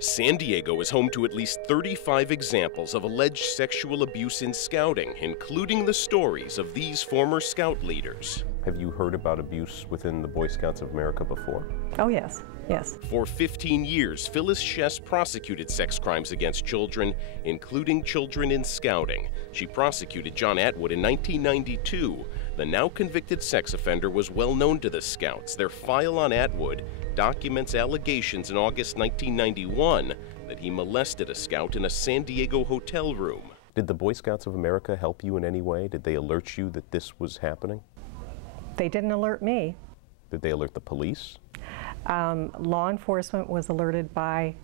San Diego is home to at least 35 examples of alleged sexual abuse in scouting, including the stories of these former scout leaders. Have you heard about abuse within the Boy Scouts of America before? Oh, yes. Yes. For 15 years, Phyllis Chess prosecuted sex crimes against children, including children in scouting. She prosecuted John Atwood in 1992. The now convicted sex offender was well known to the Scouts. Their file on Atwood documents allegations in August 1991 that he molested a scout in a San Diego hotel room. Did the Boy Scouts of America help you in any way? Did they alert you that this was happening? They didn't alert me. Did they alert the police? Law enforcement was alerted by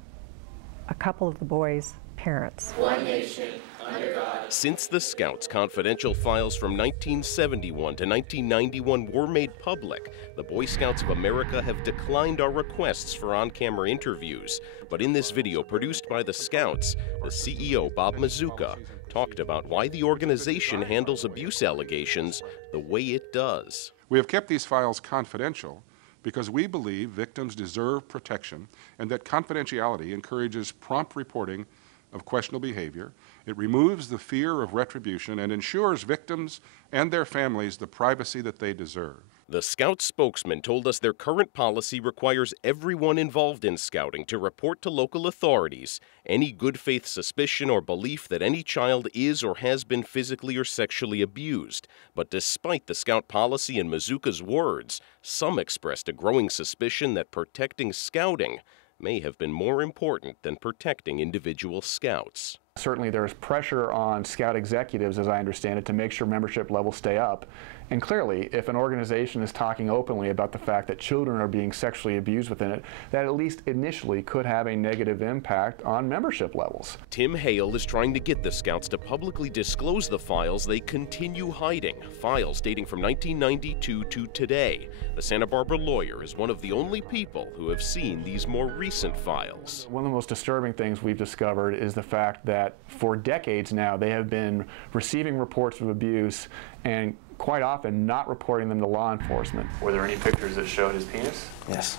a couple of the boys' parents. One nation, under God. Since the Scouts' confidential files from 1971 to 1991 were made public, the Boy Scouts of America have declined our requests for on-camera interviews. But in this video produced by the Scouts, the CEO, Bob Mazuka, talked about why the organization handles abuse allegations the way it does. We have kept these files confidential because we believe victims deserve protection and that confidentiality encourages prompt reporting of questionable behavior. It removes the fear of retribution and ensures victims and their families the privacy that they deserve. The Scout spokesman told us their current policy requires everyone involved in scouting to report to local authorities any good faith suspicion or belief that any child is or has been physically or sexually abused. But despite the Scout policy and Mazuka's words, some expressed a growing suspicion that protecting scouting may have been more important than protecting individual Scouts. Certainly there is pressure on Scout executives, as I understand it, to make sure membership levels stay up. And clearly, if an organization is talking openly about the fact that children are being sexually abused within it, that at least initially could have a negative impact on membership levels. Tim Hale is trying to get the Scouts to publicly disclose the files they continue hiding, files dating from 1992 to today. The Santa Barbara lawyer is one of the only people who have seen these more recent files. One of the most disturbing things we've discovered is the fact that for decades now they have been receiving reports of abuse and quite often not reporting them to law enforcement. Were there any pictures that showed his penis? Yes.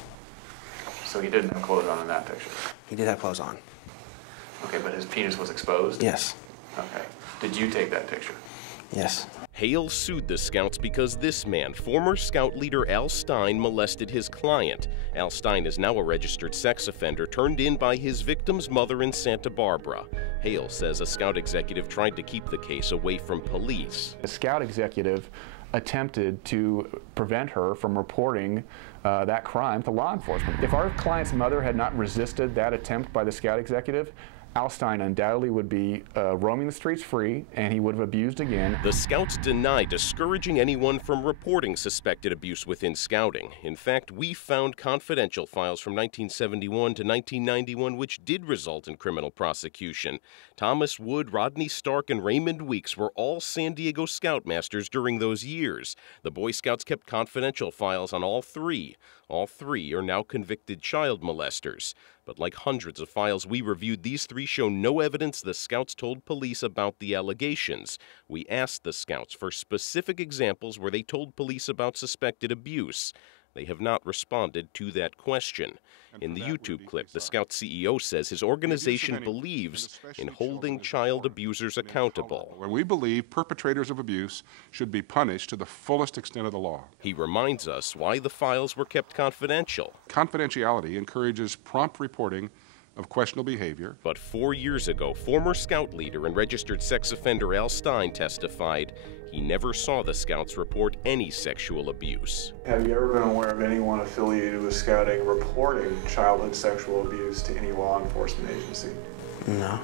So he didn't have clothes on in that picture? He did have clothes on. Okay, but his penis was exposed? Yes. Okay. Did you take that picture? Yes. Hale sued the Scouts because this man, former Scout leader Al Stein, molested his client. Al Stein is now a registered sex offender turned in by his victim's mother in Santa Barbara. Hale says a Scout executive tried to keep the case away from police. A Scout executive attempted to prevent her from reporting that crime to law enforcement. If our client's mother had not resisted that attempt by the Scout executive, Al Stein undoubtedly would be roaming the streets free, and he would have abused again. The Scouts deny discouraging anyone from reporting suspected abuse within scouting. In fact, we found confidential files from 1971 to 1991 which did result in criminal prosecution. Thomas Wood, Rodney Stark, and Raymond Weeks were all San Diego Scoutmasters during those years. The Boy Scouts kept confidential files on all three. All three are now convicted child molesters. But like hundreds of files we reviewed, these three show no evidence the Scouts told police about the allegations. We asked the Scouts for specific examples where they told police about suspected abuse. They have not responded to that question. In the YouTube clip, the Scout CEO says his organization believes in holding child abusers accountable. When we believe perpetrators of abuse should be punished to the fullest extent of the law. He reminds us why the files were kept confidential. Confidentiality encourages prompt reporting of questionable behavior. But 4 years ago, former Scout leader and registered sex offender Al Stein testified he never saw the Scouts report any sexual abuse. Have you ever been aware of anyone affiliated with Scouting reporting childhood sexual abuse to any law enforcement agency? No.